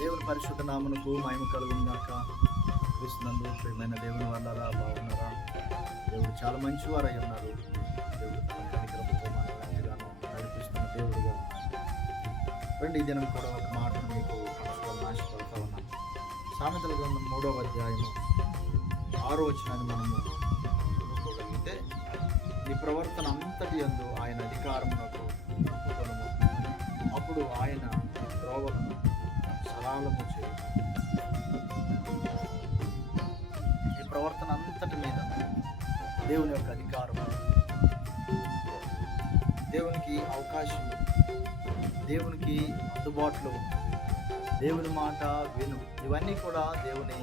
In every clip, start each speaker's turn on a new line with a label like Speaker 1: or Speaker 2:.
Speaker 1: దేవుని పరిశుద్ధ నామమునకు మహిమ కలుగుందాక గాక క్రీస్తునందు ప్రియమైన దేవుని వాళ్ళరా బాగున్నారా? దేవుడు చాలా మంచివారై ఉన్నారు. దేవుడు తన కనికరముతో మనల్ని ఎంతగానో నడిపిస్తున్న దేవుడుగా ఉన్నారు. దినం కూడా ఒక మాట మీకు పంచుకోవాలని ఆశపడతా ఉన్నాను సామెతల గ్రంథం మూడవ అధ్యాయం ఆరో వచనాన్ని మనము చదువుకోగలిగితే ఈ ప్రవర్తన అంతటి అందు ఆయన అధికారమునకు అప్పుడు ఆయన ద్రోవలను సరళము చేయ ఈ ప్రవర్తన అంతటి మీద దేవుని యొక్క అధికారం. దేవునికి అవకాశం దేవునికి అందుబాటులో దేవుని మాట విను. ఇవన్నీ కూడా దేవుని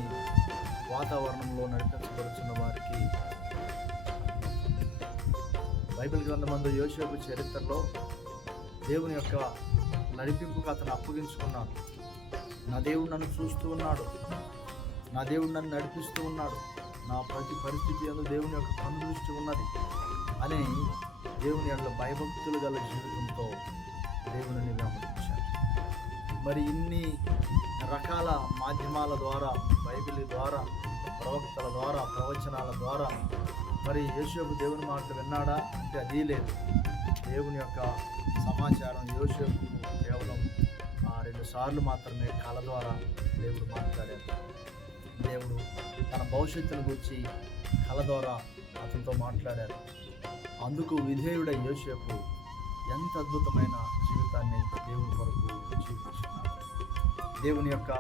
Speaker 1: వాతావరణంలో నడిపించబడుతున్న వారికి. బైబిల్ గ్రంథమందు యోసేపు చరిత్రలో దేవుని యొక్క నడిపింపుకు అతను అప్పగించుకున్నాను నా దేవుడు నన్ను చూస్తూ ఉన్నాడు. నా దేవుడు నన్ను నడిపిస్తూ ఉన్నాడు. నా ప్రతి పరిస్థితి అందు దేవుని యొక్క కనుదృష్టి ఉన్నది. అని దేవుని యొక్క భయభక్తులు గల జీవితంతో దేవుని వెంబడించాడు మరి ఇన్ని రకాల మాధ్యమాల ద్వారా బైబిల్ ద్వారా ప్రవక్తల ద్వారా ప్రవచనాల ద్వారా మరి యేసేపు దేవుని మాటలు విన్నాడా? అంటే అది లేదు. దేవుని యొక్క సమాచారం యోసేపు కేవలం రెండు సార్లు మాత్రమే కళ ద్వారా దేవుడు మాట్లాడాడు. దేవుడు తన భవిష్యత్తును గురించి కళ ద్వారా అతనితో మాట్లాడారు అందుకు విధేయుడై యోసేపు ఎంత అద్భుతమైన జీవితాన్ని దేవుని కొరకు జీవించుకున్నాడు. దేవుని యొక్క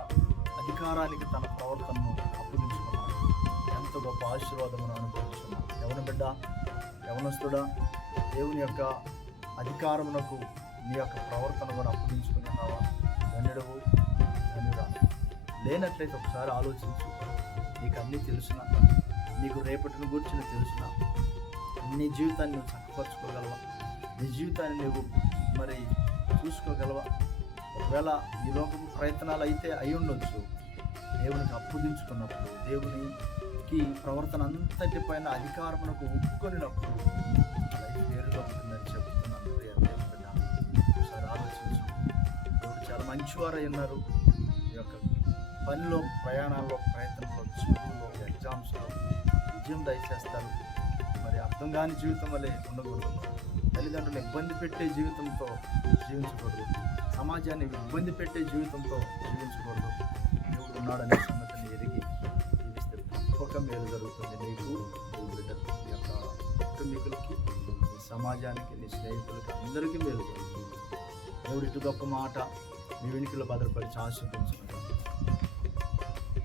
Speaker 1: అధికారానికి తన ప్రవర్తనను అప్పగించుకున్నాడు. ఎంత గొప్ప ఆశీర్వాదమును అనుభవించున్నాడు యవన బిడ్డ? యవనస్తుడా? దేవుని యొక్క అధికారమునకు నీ యొక్క ప్రవర్తన కూడా అప్పగించుకున్నావా ధన్యుడవు ధన్యుడా లేనట్లయితే ఒకసారి ఆలోచించు. నీకు అన్నీ తెలుసునా? నీకు రేపటిని గురించిన తెలుసునా? నీ జీవితాన్ని నువ్వు చక్కపరచుకోగలవా? నీ జీవితాన్ని నువ్వు మరి చూసుకోగలవా? ఒకవేళ ఈ లోకపు ప్రయత్నాలు అయితే అయి ఉండొచ్చు. దేవునికి అప్పగించుకున్నప్పుడు దేవునికి ప్రవర్తన అంతటి పైన అధికారమునకు ఒప్పుకొనినప్పుడు చాలా మంచివారై ఉన్నారు ఈ యొక్క పనిలో ప్రయాణాల్లో ప్రయత్నంలో స్కూల్లో ఎగ్జామ్స్లో విజయం దయచేస్తారు. మరి అర్థం కాని జీవితం వల్లే ఉండకూడదు. తల్లిదండ్రులు ఇబ్బంది పెట్టే జీవితంతో జీవించకూడదు. సమాజాన్ని ఇబ్బంది పెట్టే జీవితంతో జీవించకూడదు. దేవుడు ఉన్నాడనే సంగతిని ఎరిగి జీవిస్తే తప్పక మేలు జరుగుతుంది. నీకు బిడ్డలకు నీ యొక్క కుటుంబీకులకి సమాజానికి నీ స్నేహితులకి అందరికీ మేలు జరుగుతుంది. దేవుడి ఇటు గొప్ప మాట మీ వెనుకలో భద్రపరిచి ఆశీర్వదించుకుంటాం